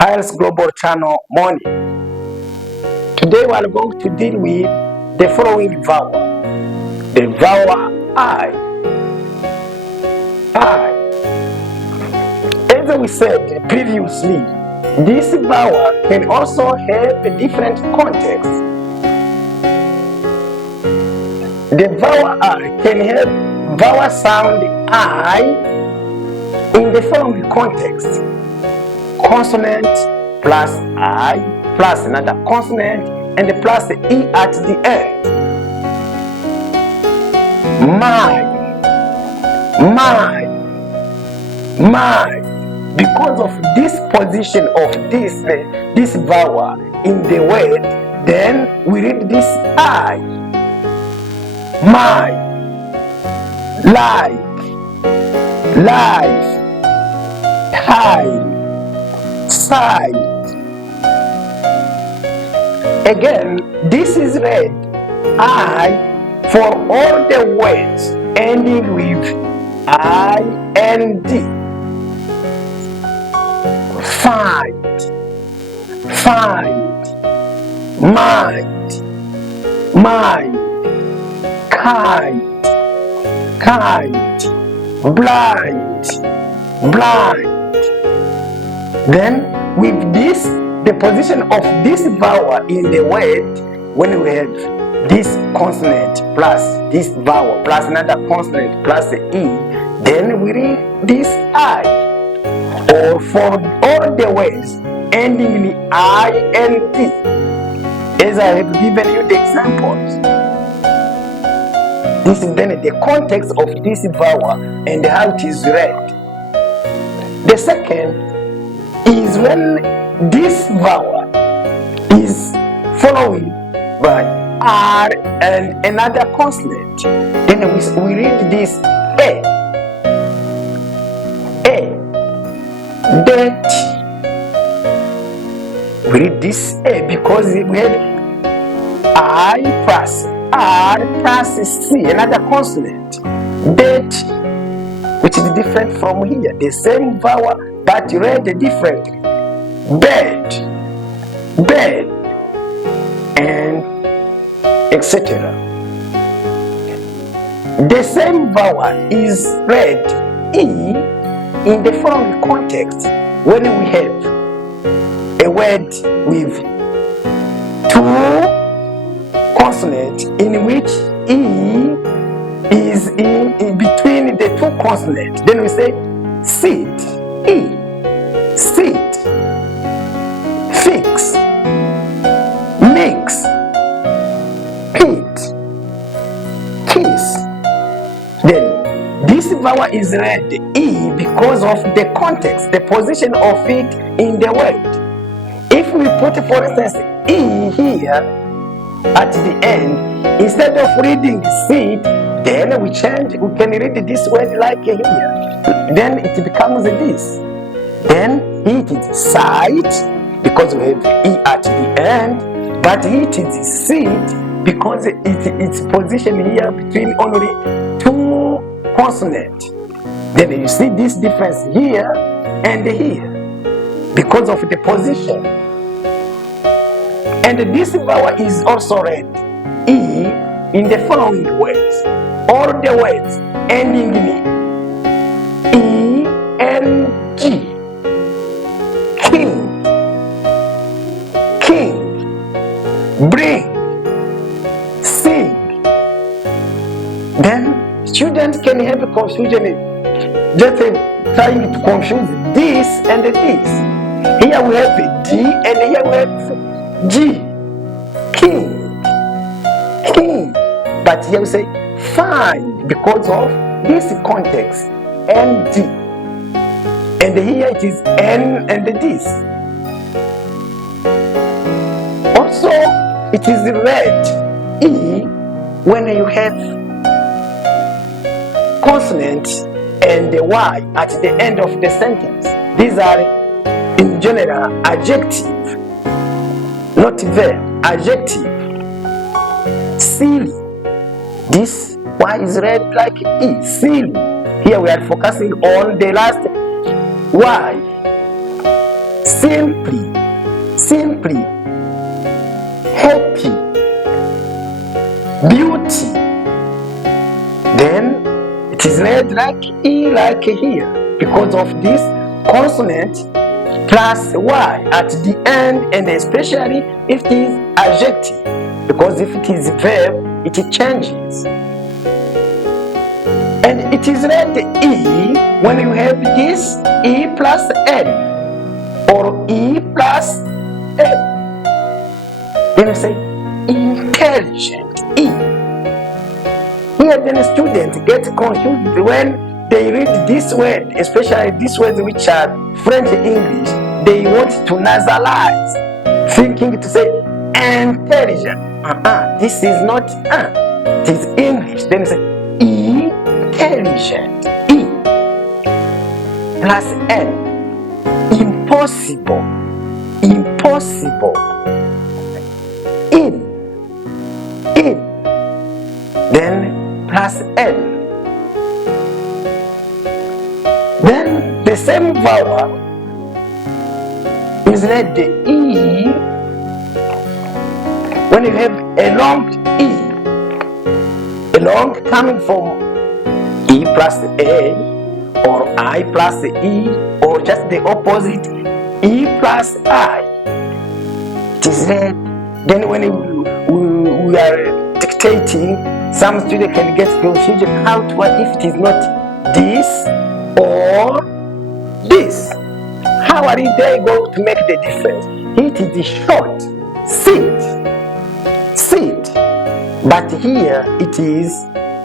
Hares Global Channel morning. Today we are going to deal with the following vowel. The vowel I. I. As we said previously, this vowel can also have a different context. The vowel I can have vowel sound I in the following context. Consonant plus I plus another consonant and plus the E at the end. My. Because of this position of this vowel in the word, then we read this I. My. Life. High. Side. Again, this is read I for all the words ending with IND. Find, mind, kind, blind. Then with this, the position of this vowel in the word, when we have this consonant plus this vowel plus another consonant plus the E, then we read this I. Or for all the words ending in INT, as I have given you the examples. This is then the context of this vowel and how it is read. The second is when this vowel is following by R and another consonant. Then we read this A. That. We read this A because we have I plus R plus C, another consonant. That, which is different from here. The same vowel but read differently. Bed, and etc. The same vowel is read E in the following context when we have a word with two consonants in which E is in between the two consonants. Then we say sit, E, sit, fix, mix, pit, kiss. Then this vowel is read E because of the context, the position of it in the word. If we put, for instance, E here at the end, instead of reading sit, then we change, we can read this word like here. Then it becomes this. Then it is sight because we have E at the end, but it is sit because it's positioned here between only two consonants. Then you see this difference here and here because of the position. And this vowel is also read E in the following words. All the words ending in E-N-G. King, bring, sing. Then students can have a confusion, just trying to confuse this and this. Here we have a D and here we have G. King. But here we say find because of this context, and D. And here it is N and this. Also, it is read E when you have consonant and the Y at the end of the sentence. These are in general adjective, not verb, adjective. Silly. This Y is read like E, silly. Here we are focusing on the last Y. simply, simply, happy, beauty. Then it is read like E, like here, because of this consonant plus Y at the end, and especially if it is adjective, because if it is verb, it changes. And it is read E when you have this E plus N or E plus N. Then you say intelligent, E. Here then students get confused when they read this word, especially these words which are French English. They want to nasalize, thinking to say intelligent. This is not it is English. Then you say intelligent, E plus N. Impossible, impossible. In, then plus N. Then the same vowel is read the E when you have a long E, a long coming from E plus A or I plus E, or just the opposite, E plus I. It is read. Then when we are dictating, some students can get confused how to what if it is not this or this. How are they going to make the difference? It is short, sit, sit. But here it is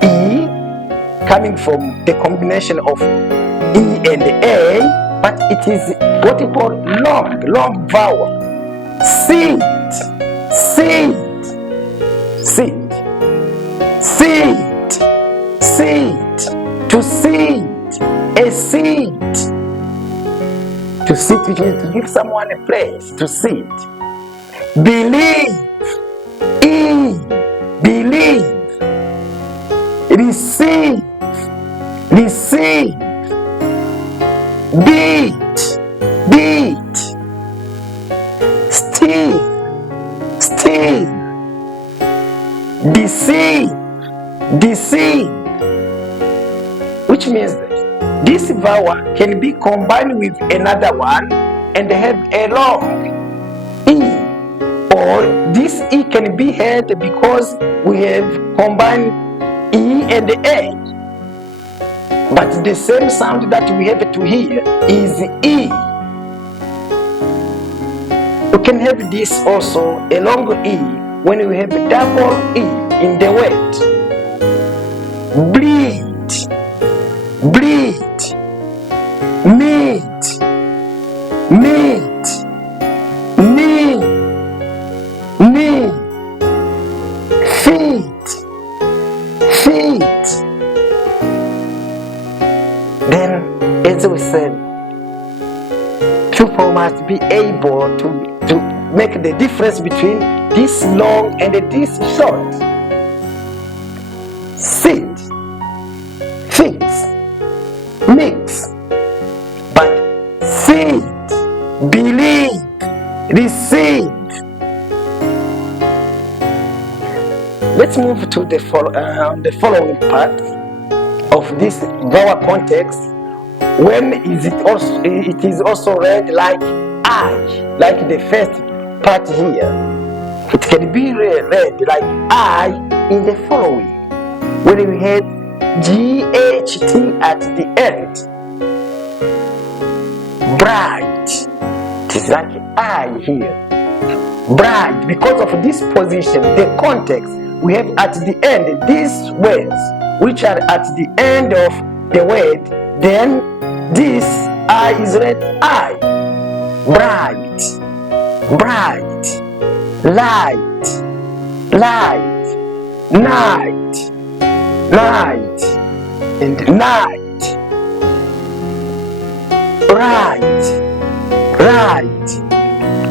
E coming from the combination of E and A, but it is what we call long vowel. Sit, sit, sit, sit, sit, to sit, a seat. To sit, which means to give someone a place, to sit. Believe, E, believe. Receive, receive. Beat, beat. Steal, steal. Deceive, deceive. Which means that this vowel can be combined with another one and have a long E, or this E can be heard because we have combined E and A, but the same sound that we have to hear is E. We can have this also a long E when we have a double E in the word. Bleed, bleed, meet, meet, knee, knee, feet, feet. Then, as we said, people must be able to make the difference between this long and this short. Sit, fix, mix, but sit, believe, receive. Let's move to the following part of this vowel context. When is it is also read like I, like the first part here. It can be read like I in the following, when we have GHT at the end. Bright. It is like I here. Bright, because of this position, the context we have at the end, these words which are at the end of the word, then this I is read I. Bright, bright, light, light, night, night, and night. Right, right.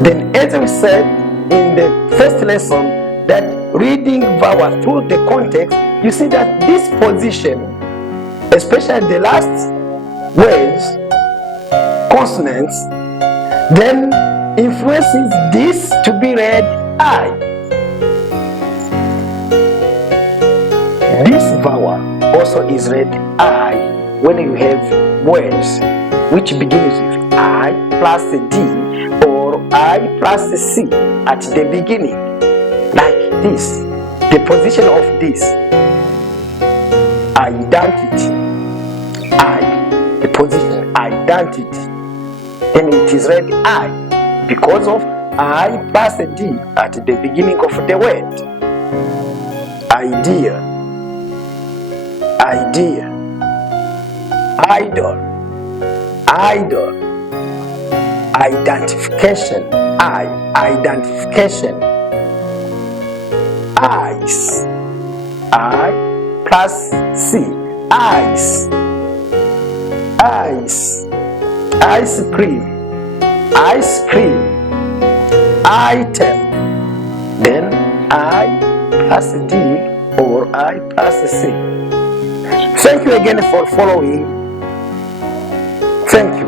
Then as we said in the first lesson, that reading vowel through the context, you see that this position, especially the last words, consonants, then influences this to be read I. This vowel also is read I when you have words which begins with I plus D or I plus C at the beginning, like this. The position of this, identity, I, the position, identity, then it is read I because of I plus D at the beginning of the word. Idea, idea, idol, idol, identification, I, identification, eyes, I plus C, eyes, eyes, ice cream, ice cream, item, then I plus D or I plus C. Thank you again for following. Thank you.